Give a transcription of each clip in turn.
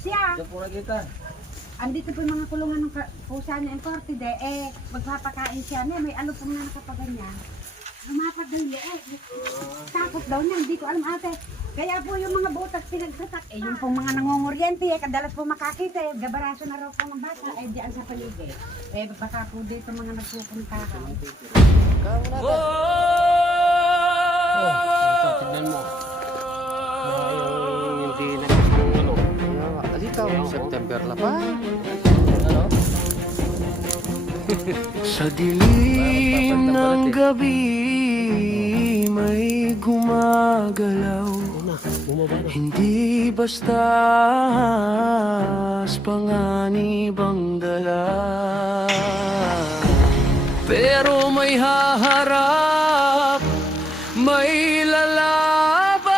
siya. Diyan po na kita. Andito po yung mga kulungan ng pusa niya yung korte de, magpapakain siya niya, may alupong na nakapaganyan. Lumapag daw niya takot daw niya, hindi ko alam ate. Kaya po yung mga butas pinagsasak, yung pong mga nangunguryente, kadalas po makakita, gabaraso na raw po ng bata, diyan sa paligid. Baka po dito mga nagpupuntahan. Tignan mo. Yung hindi nakasang ano. Alita, September na pa. Ano? Sa dilim ng gabi may gumagalaw. Hindi basta panganib ang dala, pero may haharap, may lalaban.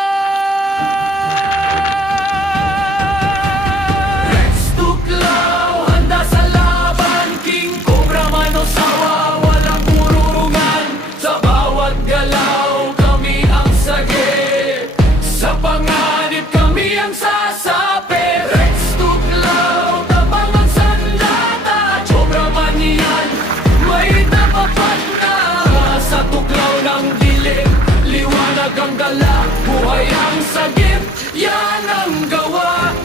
Rex Tuklaw, handa sa laban. King Cobra, Manosawa, walang urungan. Sa bawat galaw, kami ang sagip. Sa panganib, kami ang sasapit. Rex Tuklaw, tapang ang sandata. Cobra man yan, may tapapan na. Sa tuklaw ng dilim, liwanag ang dala. Buhay ang sagip, yan ang gawa.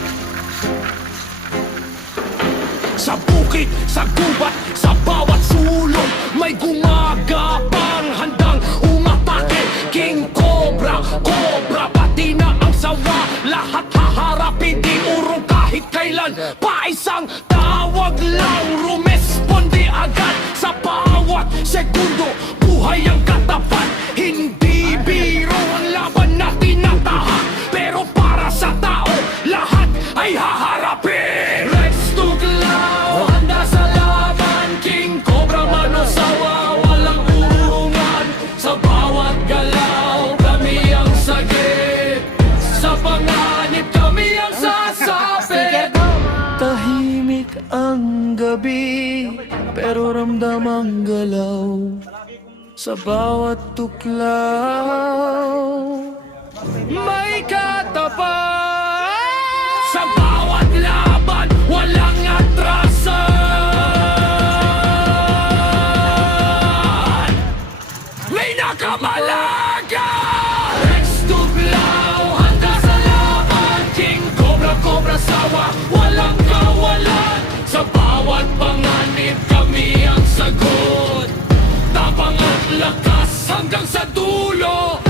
Sa bukid, sa gubat, sa bawat sulong, may gumagapang handang umatake. King Cobra, Cobra, pati na ang sawa. Lahat haharapin, di urong kahit kailan. Paisang tawag lang, rumesponde agad. Sa bawat segundo, buhay ang katapat. Hindi biro ang laban na tinatahak, pero para sa tao, lahat ay haharapin. Rex Tuklaw, handa sa laban. King Cobra, Manosawa, walang urungan. Sa bawat galaw, kami ang sagip. Sa panganib, kami ang sasapit. Tahimik ang gabi, pero ramdam ang galaw. Sa bawat tuklaw, may katapat. Sa bawat laban, walang atrasan. May nakamalaga. Rex Tuklaw, handa sa laban. King Cobra, Cobra sawa, walang kawalan. Sa bawat panganib, kami ang sagot. Tapang at lakas hanggang sa dulo.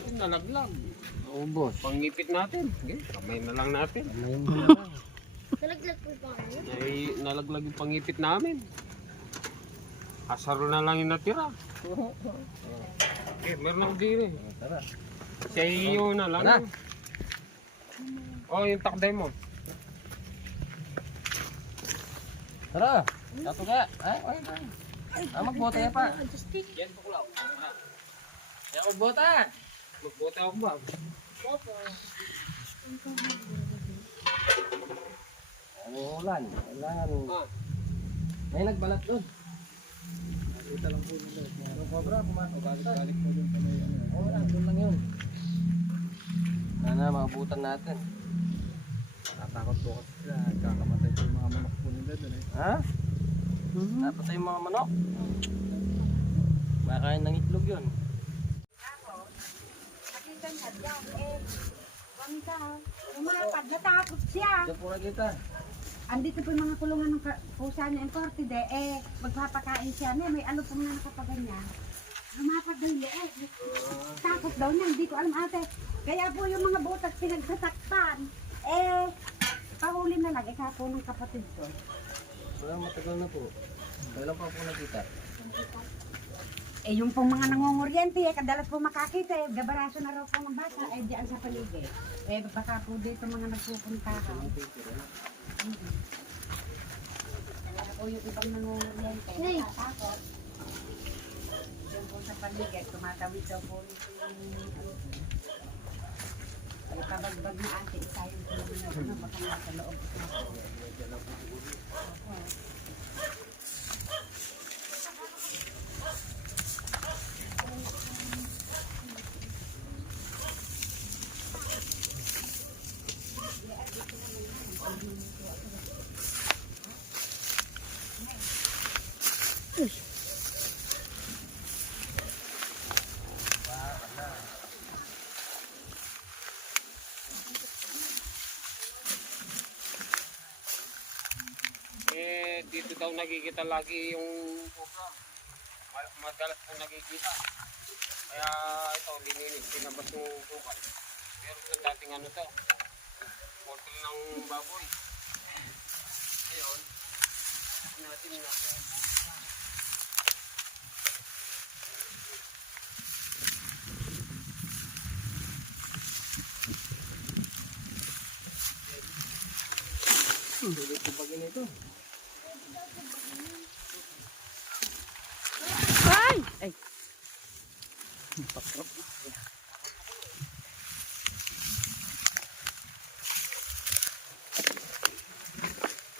natin nalaglag. Ubos. Pangipit natin. Okay, kamay na lang natin. Nalaglag po ba kayo? Ay, nalaglag yung pangipit namin. Asaro na lang yung natira. Okay, meron ako din eh. Tara. Sa iyo na lang. Tara. Oh, yung takday mo. Tara. Tato ka. Ay, magbota ya pa. Yan po lang. Yan magbota. Magbuta ako ba? Ano ulan? Ulan. Ah. May nagbalat doon. Nakita lang po nila. Ano cobra? Balik po doon sa may ano. Oo lang, doon lang yun. Sana mabutan natin. Natakot po kasi sila, kakamatay po yung mga manok po nila doon eh. Ha? Napatay yung mga manok. Makain ng itlog yun. Nakita niya diyan, bangka, lumapad, natakot siya. Diyan po na kita. Andito po yung mga kulungan ng pusa niya ng Cortide, magpapakain siya niya, may alupong na nakapaganyan. Lumapad daw niya takot daw niya, hindi ko alam ate. Kaya po yung mga butas pinagsatakpan, pahuli na lang, ikapo ng kapatid ko. Wala, matagal na po. Kailan pa po nakita? Yung pong mga nangunguryente, kadalas po makakita, gabaraso na raw po ng bata, diyan sa paligid. Baka po dito mga nagpupunta ka. Kaya po yung ibang nangunguryente, natatakot. Diyan po sa paligid, tumatawid daw po yung ay pabagbag na ate, isa yung pinag baka nasa loob. Dito daw nakikita lagi yung cobra. Madalas po nakikita. Kaya ito, lininis, pinabas yung bukal. Pero sa dating ano to, portal ng baboy. Ngayon, natin na. Sulit ko pag ganito.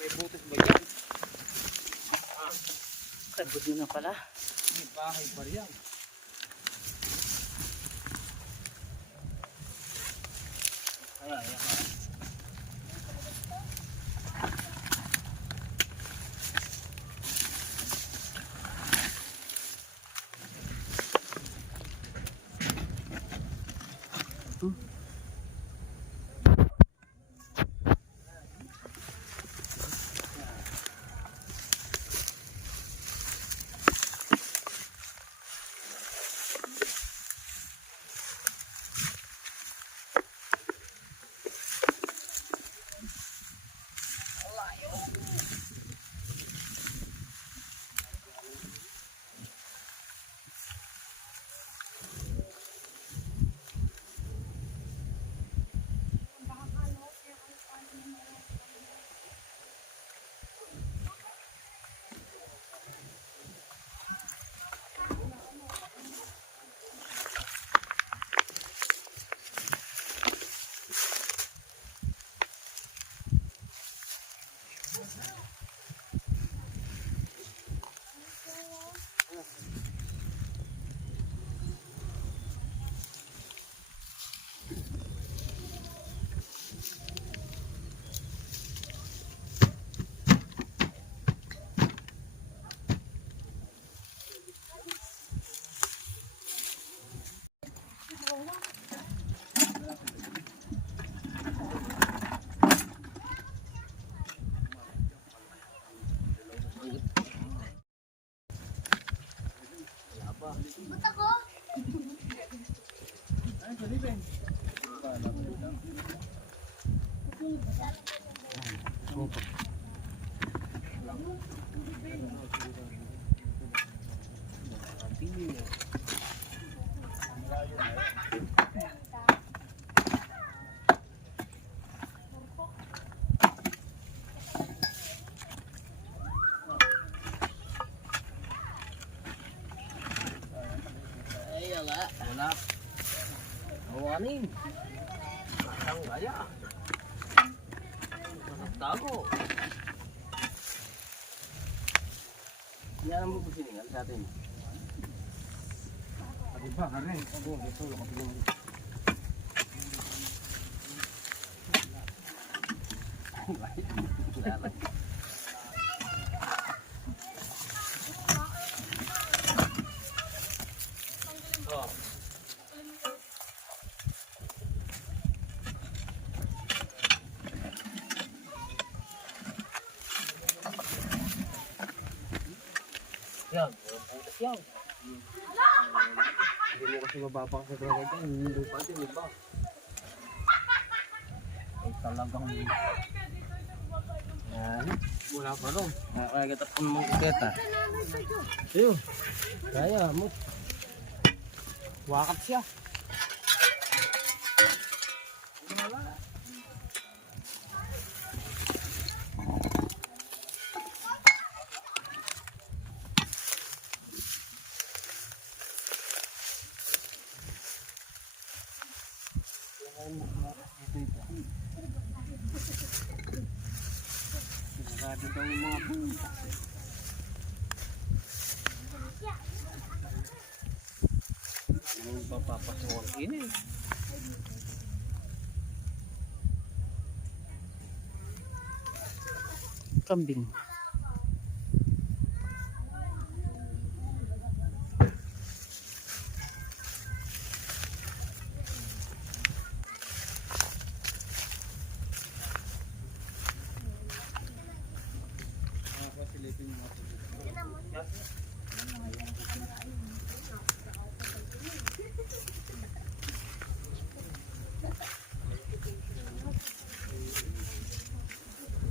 May butas ba yan? Sabot mo na pala. May bahay pa riyan. Ay, wala. Awanin. Ang gaya. Tago. Yan mo po siningal sa atin. Pati ba, kare? Oo, ito. Yan, butas yan. Hindi mo kasi mababang sa talaga dyan. Hindi pa din, iba. Ay talagang... Yan. Wala pa rin. Nakakagata pa ng mga kuketa. Ayun. Kaya mo. Wakat siya. Sigurado daw yung mga punta. Ano ba papasukan ini? Kambing.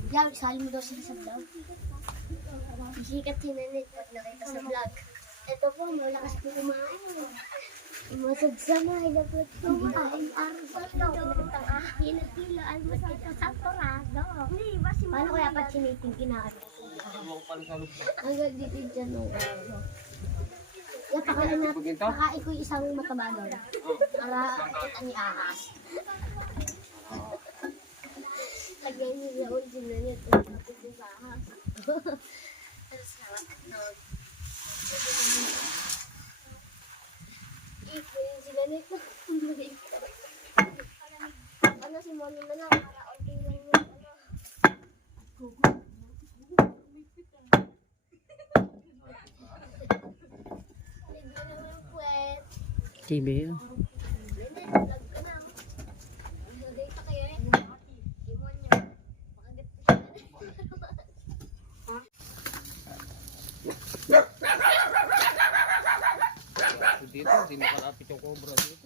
Yan, isali mo daw sila sa vlog. Sikat si Nanit pag nakita sa vlog. Ito po, malakas po kumain. Masagsamay na po kumain. Araw-araw, hinag-hilaan mo sa torado. Paano kaya pa chiniting kinakain? Hanggang dito dyan nung araw. Pakain ko yung isang mataba doon. Para kita ni Ahas. Lagyan niyo sa ulit na niya. Tapos yung Ahas. Tapos nakatag. Ito yung sila nito. Ano si Mono na lang. Para okay lang yung ano. Kibe. Dito, hindi makalapit yung cobra dito.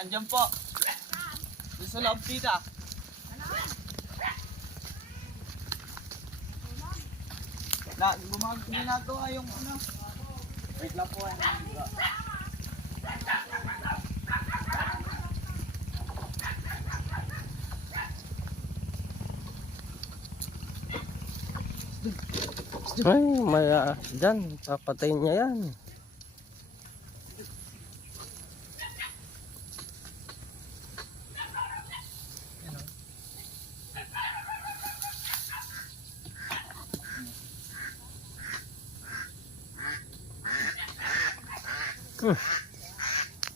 Andiyan po. Doon sa loob tita. Ginagawa yung ano. Wait lang po. Ay, may dyan. Papatayin niya yan.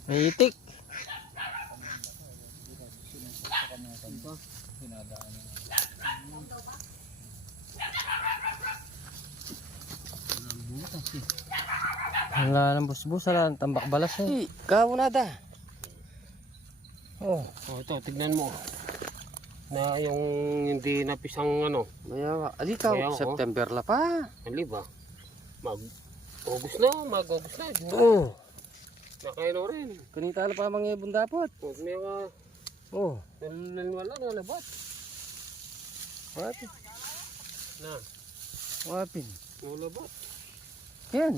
May itik. Wala ng busbus, wala ng tambak balas eh. Ikaw nada. Oh, Oh, ito, tignan mo. Na yung hindi napisang ano, Maya, alika, Kaya, oh. September la pa. ali ba? Mag-August na, mag-August na. Oh, Nakaino rin. kanita la pa mga ibon dapat. Huwag may mga Oh, nanwala nga labat. what? Na, Wapin. nulabat. Yan.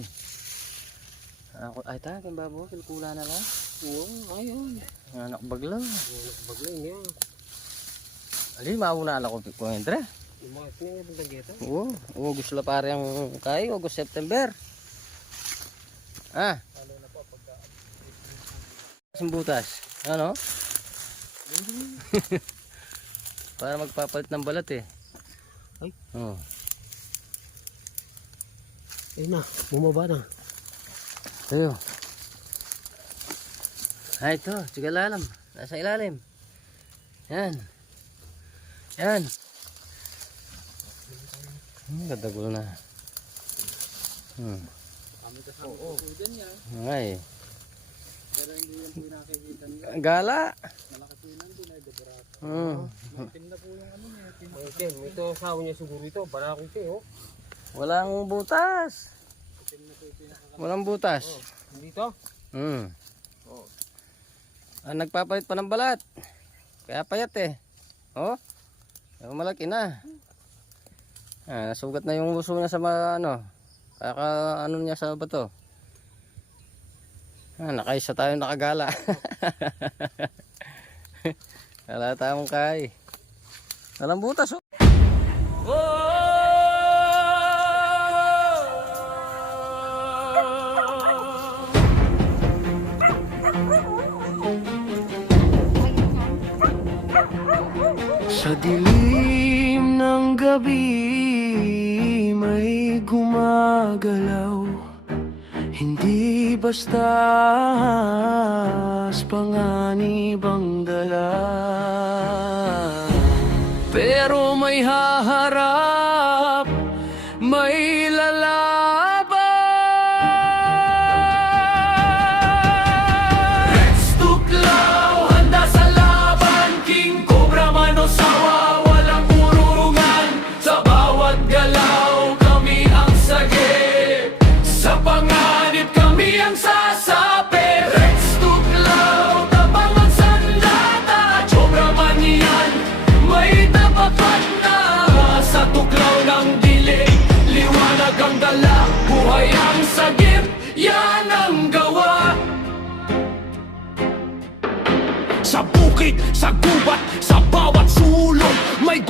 Ako, ay ta, kang babo, kilkula na lang. Oo, ayun. Anak baglaw. Baglay niya. Ali, mauna ala ko kung entre. Yung mga tingin yung dageta. Oo, August la pare ang kay, August, September. Ah. Butas. Ano? Para magpapalit ng balat eh. Ay. Oh. Ayun na, bumaba na. Tayo. Ay, ito. Sige lalam. Nasa ilalim. Yan. Yan. Ganda gulo na. Oo. Ay. Gala. Ito, ito asawa niya siguro ito. Barakong ito, oh. Walang butas. Walang butas. Dito. Nagpapalit pa ng balat. Kaya payat eh. Oh. Malaki na. Nasugat na yung uso niya sa ano. Kaka ano niya sa bato. Nakaisa tayo nakagala. Wala tayong kay. Walang butas oh. Sa dilim ng gabi may gumagalaw. Hindi basta panganib ang dala, pero may haharap, may lalaban. Rex Tuklaw, handa sa laban. King Cobra man o sawa, walang urungan. Sa bawat galaw, kami ang sagip. Sa panganib, kami ang sasapit. Rex Tuklaw, tabang ang sandata. Cobra man yan, may tapakan na. Sa tuklaw ng dilig, liwanag ang dala. Buhay ang sagip, yan ang gawa. Sa bukid, sa gubat, sa bawat sulok, may